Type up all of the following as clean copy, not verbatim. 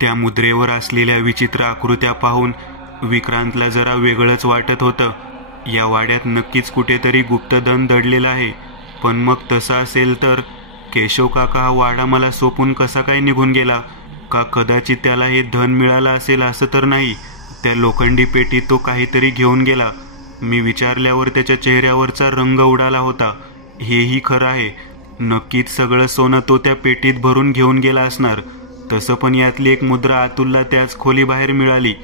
त्या मुद्रेवर असलेल्या विचित्र आकृत्या पाहून विक्रांतला जरा वेगळंच वाटत होतं. या वाड्यात नक्कीच कुठेतरी गुप्तधन दडलेलं आहे. पण मग तसं असेल तर केशव काका हा वाडा मला सोपून कसा काय निघून गेला? का कदाचित त्याला हे धन मिळालं असेल असं तर नाही? त्या लोखंडी पेटीत तो काहीतरी घेऊन गेला. मी विचारल्यावर त्याच्या चेहऱ्यावरचा रंग उडाला होता. हेही खरं आहे. नक्कीच सगळं सोनं तो त्या पेटीत भरून घेऊन गेला असणार. तसं पण यातली एक मुद्रा अतुलला त्याच खोलीबाहेर मिळाली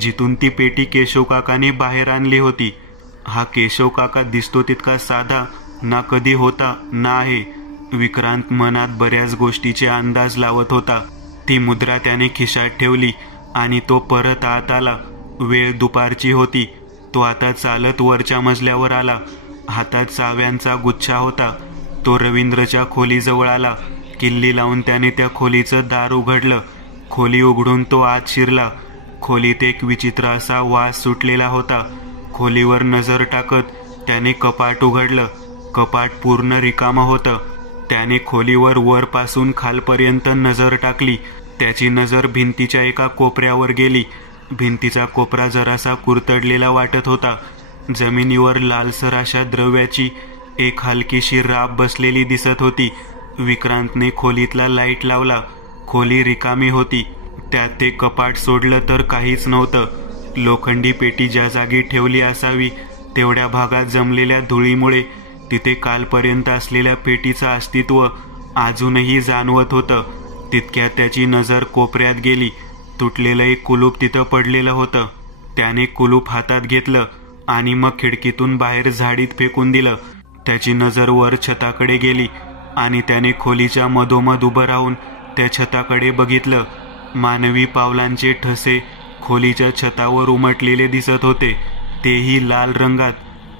जिथून ती पेटी केशव काकाने बाहेर आणली होती. हा केशव काका दिसतो तितका साधा ना कधी होता ना आहे. विक्रांत मनात बऱ्याच गोष्टीचे अंदाज लावत होता. ती मुद्रा त्याने खिशात ठेवली आणि तो परत आत आला. वेळ दुपारची होती. तो आता चालत वरच्या मजल्यावर आला. हातात चाव्यांचा गुच्छा होता. तो रवींद्रच्या खोलीजवळ आला. किल्ली लावून त्याने त्या खोलीचं दार उघडलं. खोली उघडून तो आत शिरला. खोलीत एक विचित्र असा वास सुटलेला होता. खोलीवर नजर टाकत त्याने कपाट उघडलं. कपाट पूर्ण रिकामं होतं. त्याने खोलीवर वरपासून खालपर्यंत नजर टाकली. त्याची नजर भिंतीच्या एका कोपऱ्यावर गेली. भिंतीचा कोपरा जरासा कुरतडलेला वाटत होता. जमिनीवर लालसर अशा द्रव्याची एक हलकीशी राब बसलेली दिसत होती. विक्रांतने खोलीतला लाईट लावला. खोली रिकामी होती. त्यात ते कपाट सोडलं तर काहीच नव्हतं. लोखंडी पेटी ज्या जागी ठेवली असावी तेवढ्या भागात जमलेल्या धुळीमुळे तिथे कालपर्यंत असलेल्या पेटीचं अस्तित्व अजूनही जाणवत होतं. तितक्यात त्याची नजर कोपऱ्यात गेली. तुटलेलं एक कुलूप तिथं पडलेलं होतं. त्याने कुलूप हातात घेतलं आणि मग खिडकीतून बाहेर झाडीत फेकून दिलं. त्याची नजर वर छताकडे गेली आणि त्याने खोलीच्या मधोमध उभं राहून त्या छताकडे बघितलं. मानवी पावलांचे ठसे खोलीच्या छतावर उमटलेले दिसत होते, तेही लाल रंगात.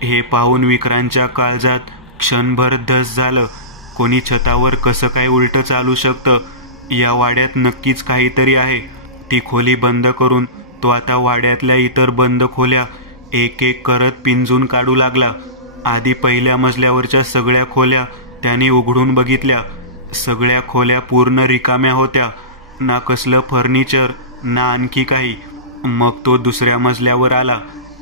हे पाहून विक्रांतच्या काळजात क्षणभर धस झालं. कोणी छतावर कसं काय उलटं चालू शकतं? या वाड्यात नक्कीच काहीतरी आहे. ती खोली बंद करून तो आता वाड्यातल्या इतर बंद खोल्या एक एक करत पिंजून काढू लागला. आधी पहिल्या मजल्यावरच्या सगळ्या खोल्या त्याने उघडून बघितल्या. सगळ्या खोल्या पूर्ण रिकाम्या होत्या. ना कसलं फर्निचर ना आणखी काही. मग तो दुसऱ्या मजल्यावर आला.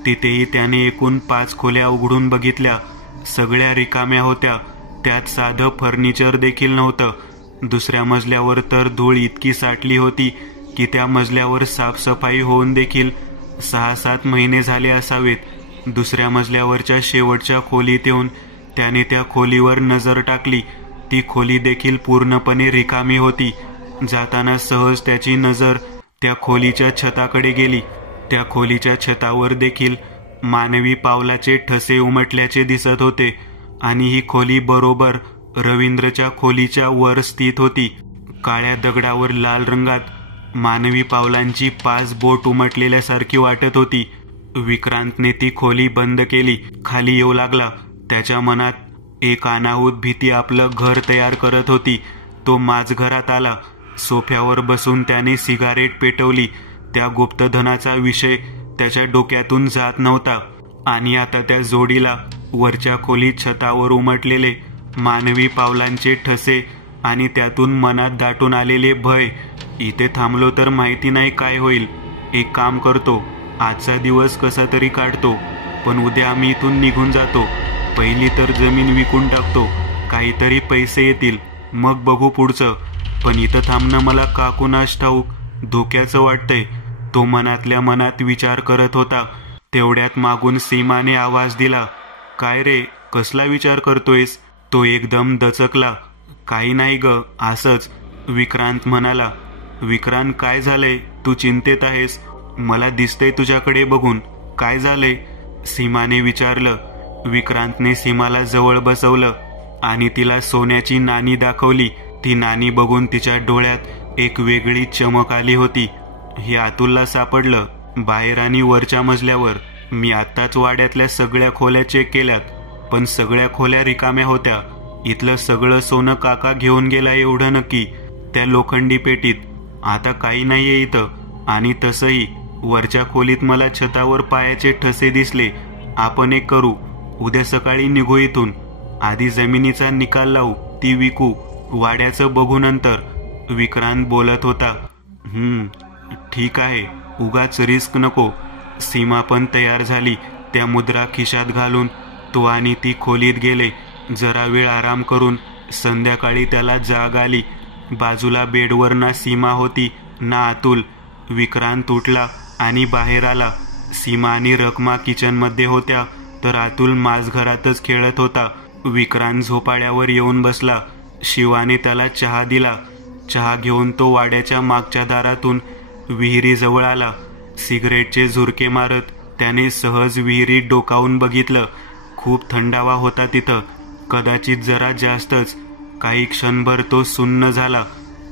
तिथेही त्याने एकूण 5 खोल्या उघडून बघितल्या. सगळ्या रिकाम्या होत्या. त्यात साधं फर्निचर देखील नव्हतं. दुसऱ्या मजल्यावर तर धूळ इतकी साठली होती की त्या मजल्यावर साफसफाई होऊन देखील 6-7 महिने झाले असावेत. दुसऱ्या मजल्यावरच्या शेवटच्या खोलीत येऊन त्याने त्या खोलीवर नजर टाकली. ती खोली देखील पूर्णपणे रिकामी होती. जाताना सहज त्याची नजर त्या खोलीच्या छताकडे गेली. त्या खोलीच्या छतावर देखील मानवी पावलाचे ठसे उमटल्याचे दिसत होते आणि ही खोली बरोबर रवींद्रच्या खोलीच्या वर स्थित होती. काळ्या दगडावर लाल रंगात मानवी पावलांची 5 बोट उमटलेल्यासारखी वाटत होती. विक्रांतने ती खोली बंद केली. खाली येऊ लागला. त्याच्या मनात एक अनाहूत भीती आपलं घर तयार करत होती. तो माझघरात आला. सोफ्यावर बसून त्याने सिगारेट पेटवली. त्या गुप्तधनाचा विषय त्याच्या डोक्यातून जात नव्हता आणि आता त्या जोडीला वरच्या खोलीत छतावर उमटलेले मानवी पावलांचे ठसे आणि त्यातून मनात दाटून आलेले भय. इथे थांबलो तर माहिती नाही काय होईल. एक काम करतो, आजचा दिवस कसा तरी काढतो, पण उद्या आम्ही इथून निघून जातो. पहिली तर जमीन विकून टाकतो. काहीतरी पैसे येतील, मग बघू पुढचं. पण इथं थांबणं मला का कुणास ठाऊक धोक्याचं वाटतंय. तो मनातल्या मनात विचार करत होता. तेवढ्यात मागून सीमाने आवाज दिला. काय रे, कसला विचार करतोयस? तो एकदम दचकला. काही नाही ग, असंच, विक्रांत म्हणाला. विक्रांत, काय झालंय? तू चिंतेत आहेस? मला दिसतंय तुझ्याकडे बघून. काय झालंय? सीमाने विचारलं. विक्रांतने सीमाला जवळ बसवलं आणि तिला सोन्याची नाणी दाखवली. ती नाणी बघून तिच्या डोळ्यात एक वेगळी चमक आली होती. हे अतुलला सापडलं बाहेर आणि वरच्या मजल्यावर. मी आत्ताच वाड्यातल्या सगळ्या खोल्या चेक केल्यात, पण सगळ्या खोल्या रिकाम्या होत्या. इथलं सगळं सोनं काका घेऊन गेला एवढं नक्की. त्या लोखंडी पेटीत आता काही नाहीये इथं. आणि तसंही वरच्या खोलीत मला छतावर पायाचे ठसे दिसले. आपण एक करू, उद्या सकाळी निघू इथून. आधी जमिनीचा निकाल लावू, ती विकू, वाड्याचं बघू नंतर. विक्रांत बोलत होता. ठीक आहे, उगाच रिस्क नको. सीमा पण तयार झाली. त्या मुद्रा खिशात घालून तो आणि ती खोलीत गेले. जरा वेळ आराम करून संध्याकाळी त्याला जाग आली. बाजूला बेडवर ना सीमा होती ना अतुल. विक्रांत उठला आणि बाहेर आला. सीमा आणि रखमा किचनमध्ये होत्या, तर अतुल माझघरातच खेळत होता. विक्रांत झोपाळ्यावर येऊन बसला. शिवाने त्याला चहा दिला. चहा घेऊन तो वाड्याच्या मागच्या दारातून विहिरीजवळ आला. सिगरेटचे झुरके मारत त्याने सहज विहिरीत डोकावून बघितलं. खूप थंडावा होता तिथं, कदाचित जरा जास्तच. काही क्षणभर तो सुन्न झाला.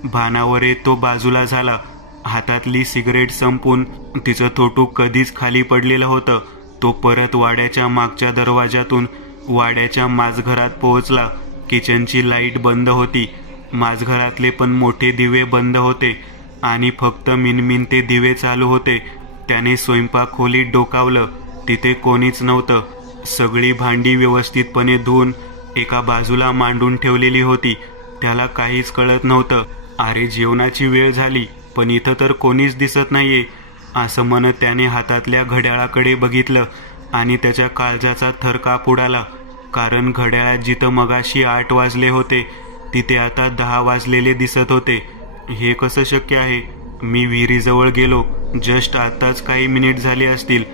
भानावर येत तो बाजूला झाला. हातातली सिगरेट संपून तिचं थोटू कधीच खाली पडलेलं होतं. तो परत वाड्याच्या मागच्या दरवाजातून वाड्याच्या माझघरात पोहोचला. किचनची लाईट बंद होती. माझघरातले पण मोठे दिवे बंद होते आणि फक्त मिनमिनते दिवे चालू होते. त्याने स्वयंपाक खोलीत डोकावलं. तिथे कोणीच नव्हतं. सगळी भांडी व्यवस्थितपणे धुवून एका बाजूला मांडून ठेवलेली होती. त्याला काहीच कळत नव्हतं. अरे, जेवणाची वेळ झाली, पण इथं तर कोणीच दिसत नाहीये, असं म्हणत त्याने हातातल्या घड्याळाकडे बघितलं आणि त्याच्या काळजाचा थरकाप उडाला. कारण घड्याळात जिथं मगाशी 8 वाजले होते तिथे आता 10 वाजलेले दिसत होते. हे कसं शक्य आहे? मी विहिरीजवळ गेलो जस्ट आताच काही मिनिट झाले असतील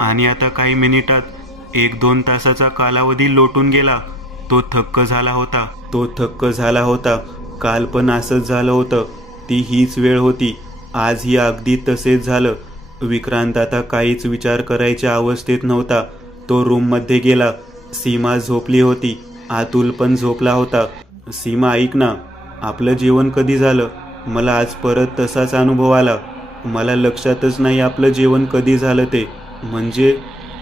आणि आता काही मिनिटात 1-2 तासाचा कालावधी लोटून गेला. तो थक्क झाला होता. काल पण असंच झालं होतं. ती हीच वेळ होती. आजही अगदी तसेच झालं. विक्रांत आता काहीच विचार करायच्या अवस्थेत नव्हता. तो रूममध्ये गेला. सीमा झोपली होती. अतुल पण झोपला होता. सीमा, ऐक ना, आपलं जेवण कधी झालं? मला आज परत तसाच अनुभव आला. मला लक्षातच नाही आपलं जेवण कधी झालं ते. म्हणजे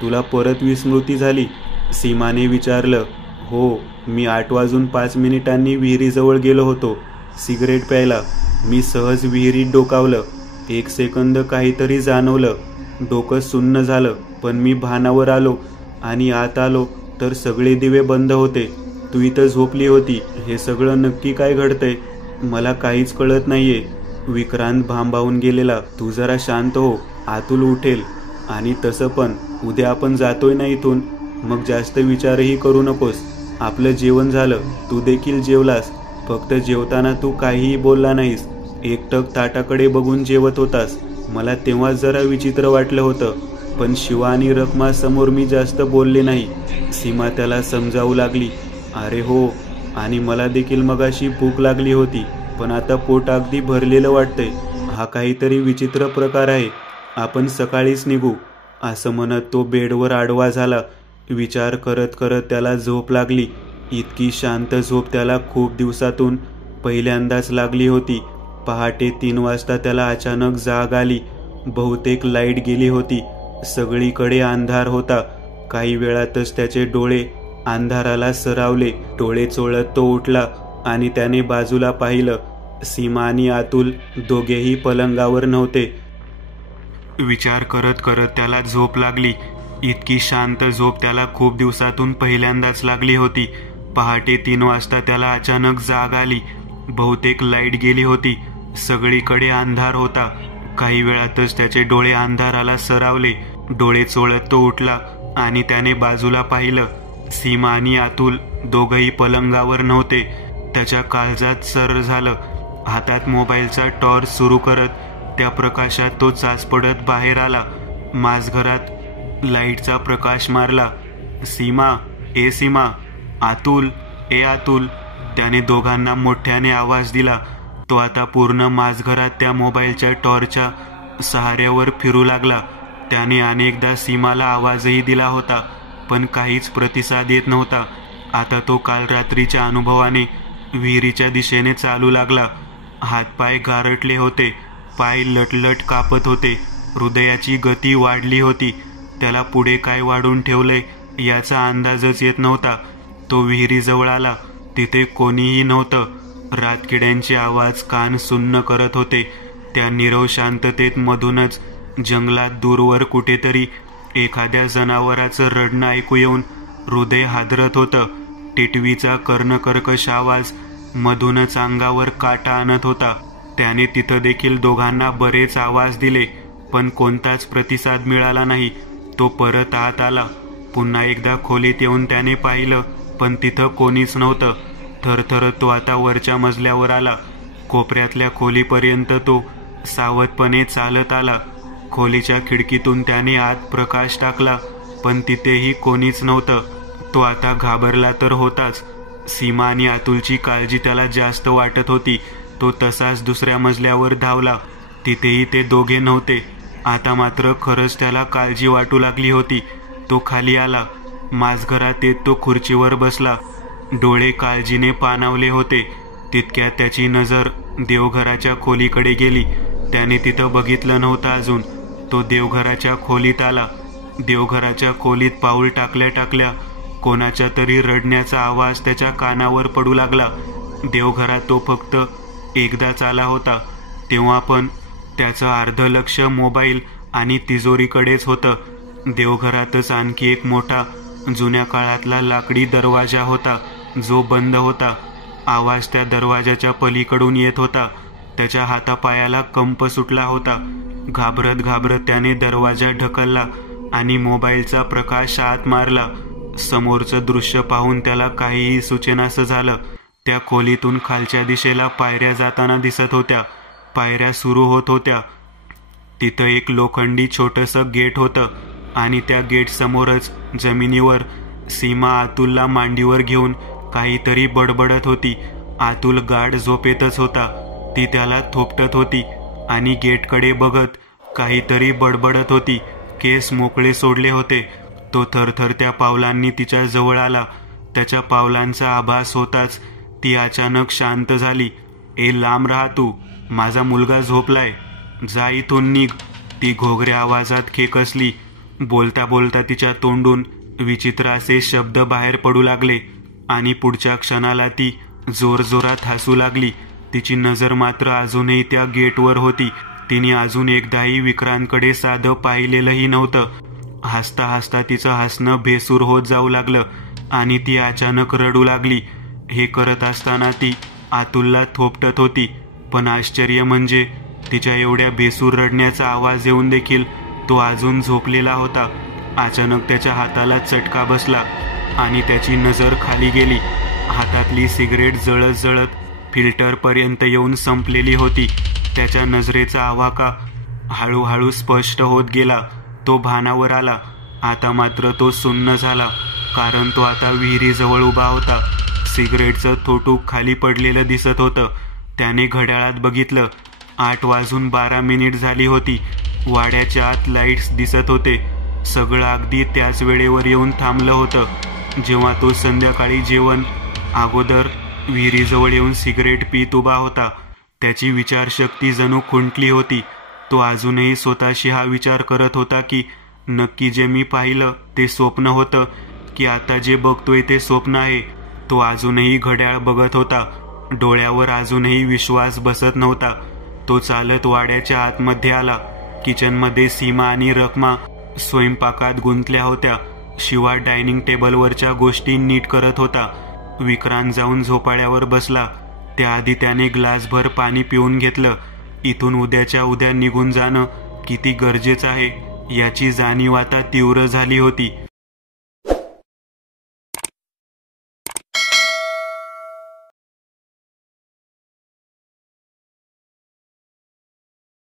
तुला परत विस्मृती झाली? सीमाने विचारलं. हो, मी 8:05 विहिरीजवळ गेलो होतो सिगरेट प्यायला. मी सहज विहिरीत डोकावलं. 1 सेकंद काहीतरी जाणवलं. डोकं सुन्न झालं. पण मी भानावर आलो आणि आत आलो तर सगळे दिवे बंद होते. तू इथं झोपली होती. हे सगळं नक्की काय घडतंय? मला काहीच कळत नाहीये. विक्रांत भांबावून गेलेला. तू जरा शांत हो. अतुल उठेल. आणि तसं पण उद्या आपण जातोय ना इथून. मग जास्त विचारही करू नकोस. आपलं जेवण झालं. तू देखील जेवलास. फक्त जेवताना तू काहीही बोलला नाहीस. एकटक ताटाकडे बघून जेवत होतास. मला तेव्हा जरा विचित्र वाटलं होतं. पण शिवा आणि रखमा समोर मी जास्त बोलले नाही. सीमा त्याला समजावू लागली. अरे हो, आणि मला देखील मगाशी भूक लागली होती, पण आता पोट अगदी भरलेलं वाटतंय. हा काहीतरी विचित्र प्रकार आहे. आपण सकाळीच निघू, असं म्हणत तो बेडवर आडवा झाला. विचार करत करत त्याला झोप लागली. इतकी शांत झोप त्याला खूप दिवसातून पहिल्यांदाच लागली होती. पहाटे 3 वाजता त्याला अचानक जाग आली. बहुतेक लाईट गेली होती. सगळीकडे अंधार होता. काही वेळातच त्याचे डोळे अंधाराला सरावले. डोळे चोळत तो उठला आणि त्याने बाजूला पाहिलं. सीमा आणि अतुल दोघेही पलंगावर नव्हते. विचार करत करत त्याला झोप लागली. इतकी शांत झोप त्याला खूप दिवसातून पहिल्यांदाच लागली होती. पहाटे 3 वाजता त्याला अचानक जाग आली. बहुतेक लाईट गेली होती. सगळीकडे अंधार होता. काही वेळातच त्याचे डोळे अंधाराला सरावले. डोळे चोळत तो उठला आणि त्याने बाजूला पाहिलं. सीमा आणि अतुल दोघंही पलंगावर नव्हते. त्याच्या काळजात सर झालं. हातात मोबाईलचा टॉर्च सुरू करत त्या प्रकाशात तो चाचपडत बाहेर आला. माझघरात लाईटचा प्रकाश मारला. सीमा, ए सीमा, अतुल, ए अतुल, त्याने दोघांना मोठ्याने आवाज दिला. तो आता पूर्ण माझघरात त्या मोबाईलच्या टॉर्चच्या सहाऱ्यावर फिरू लागला. त्याने अनेकदा सीमाला आवाजही दिला होता, पण काहीच प्रतिसाद येत नव्हता. आता तो काल रात्रीच्या अनुभवाने विहिरीच्या दिशेने चालू लागला. हातपाय गारटले होते. पाय लटलट कापत होते. हृदयाची गती वाढली होती. त्याला पुढे काय वाढून ठेवलंय याचा अंदाजच येत नव्हता. तो विहिरीजवळ आला. तिथे कोणीही नव्हतं. रातकिड्यांचे आवाज कान सुन्न करत होते. त्या नीरव शांततेत मधूनच जंगलात दूरवर कुठेतरी एखाद्या जनावराचं रडणं ऐकू येऊन हृदय हादरत होतं. टिटवीचा कर्णकर्कश आवाज मधूनच अंगावर काटा आणत होता. त्याने तिथं देखील दोघांना बरेच आवाज दिले, पण कोणताच प्रतिसाद मिळाला नाही. तो परत आत आला. पुन्हा एकदा खोलीत येऊन त्याने पाहिलं, पण तिथं कोणीच नव्हतं. थरथरत तो आता वरच्या मजल्यावर आला. कोपऱ्यातल्या खोलीपर्यंत तो सावधपणे चालत आला. खोलीच्या खिडकीतून त्याने आत प्रकाश टाकला, पण तिथेही कोणीच नव्हतं. तो आता घाबरला तर होताच. सीमा आणि अतुलची काळजी त्याला जास्त वाटत होती. तो तसाच दुसऱ्या मजल्यावर धावला. तिथेही ते दोघे नव्हते. आता मात्र खरंच त्याला काळजी वाटू लागली होती. तो खाली आला. माझघरात येत तो खुर्चीवर बसला. डोळे काळजीने पाणावले होते. तितक्यात त्याची नजर देवघराच्या खोलीकडे गेली. त्याने तिथं बघितलं नव्हतं अजून. तो देवघराच्या खोलीत आला. देवघराच्या खोलीत पाऊल टाकल्या टाकल्या कोणाच्या तरी रडण्याचा आवाज त्याच्या कानावर पडू लागला. देवघरात तो फक्त एकदाच आला होता, तेव्हा पण त्याचं अर्ध लक्ष मोबाईल आणि तिजोरीकडेच होतं. देवघरातच आणखी एक मोठा जुन्या काळातला लाकडी दरवाजा होता, जो बंद होता. आवाज त्या दरवाजाच्या पलीकडून येत होता. त्याच्या हातापायाला कंप सुटला होता. घाबरत घाबरत त्याने दरवाजा ढकलला आणि मोबाईलचा प्रकाश आत मारला. समोरचं दृश्य पाहून त्याला काहीही सुचेनासं झालं. त्या खोलीतून खालच्या दिशेला पायऱ्या जाताना दिसत होत्या. पायऱ्या सुरू होत होत्या. तिथं एक लोखंडी छोटंसं गेट होतं आणि त्या गेट समोरच जमिनीवर सीमा अतुलला मांडीवर घेऊन काहीतरी बडबडत होती. अतुल गाढ झोपेतच होता. ती त्याला थोपटत होती आणि गेटकडे बघत काहीतरी बडबडत होती. केस मोकळे सोडले होते. तो थरथरत्या पावलांनी तिच्या जवळ आला. त्याच्या पावलांचा आभास होताच ती अचानक शांत झाली. ए लांब राहा तू, माझा मुलगा झोपलाय, जा इथून निघ. ती घोगऱ्या आवाजात खेकसली. बोलता बोलता तिच्या तोंडून विचित्र असे शब्द बाहेर पडू लागले आणि पुढच्या क्षणाला ती जोरजोरात हसू लागली. तिची नजर मात्र अजूनही त्या गेटवर होती. तिने अजून एकदाही विक्रांतकडे साधं पाहिलेलंही नव्हतं. हसता हसता तिचं हसणं बेसूर होत जाऊ लागलं आणि ती अचानक रडू लागली. हे करत असताना ती अतुलला थोपटत होती, पण आश्चर्य म्हणजे तिच्या एवढ्या बेसूर रडण्याचा आवाज येऊन देखील तो अजून झोपलेला होता. अचानक त्याच्या हाताला चटका बसला आणि त्याची नजर खाली गेली. हातातली सिगरेट जळत जळत फिल्टरपर्यंत येऊन संपलेली होती. त्याच्या नजरेचा आवाका हळूहळू स्पष्ट होत गेला. तो भानावर आला. आता मात्र तो सुन्न झाला, कारण तो आता विहिरीजवळ उभा होता. सिगरेटचं थोटूक खाली पडलेलं दिसत होतं. त्याने घड्याळात बघितलं. 8:12 झाली होती. वाड्याच्या आत लाईट्स दिसत होते. सगळं अगदी त्याच वेळेवर येऊन थांबलं होतं. जेव्हा तो संध्याकाळी जेवण अगोदर विहिरीजवळ येऊन सिगरेट पीत उभा होता, त्याची विचारशक्ती जणू खुंटली होती. तो अजूनही स्वतःशी हा विचार करत होता की नक्की जे मी पाहिलं ते स्वप्न होतं की आता जे बघतोय ते स्वप्न आहे. तो अजूनही घड्याळ बघत होता. डोळ्यावर अजूनही विश्वास बसत नव्हता. तो चालत वाड्याच्या आतमध्ये आला. किचनमध्ये सीमा आणि रखमा स्वयंपाकात गुंतल्या होत्या. शिवा डायनिंग टेबलवरच्या गोष्टी नीट करत होता. विक्रांत जाऊन झोपाळ्यावर बसला. त्याआधी त्याने ग्लासभर पाणी पिऊन घेतलं. इथून उद्याच्या उद्या निघून जाणं किती गरजेचं आहे याची जाणीव आता तीव्र झाली होती.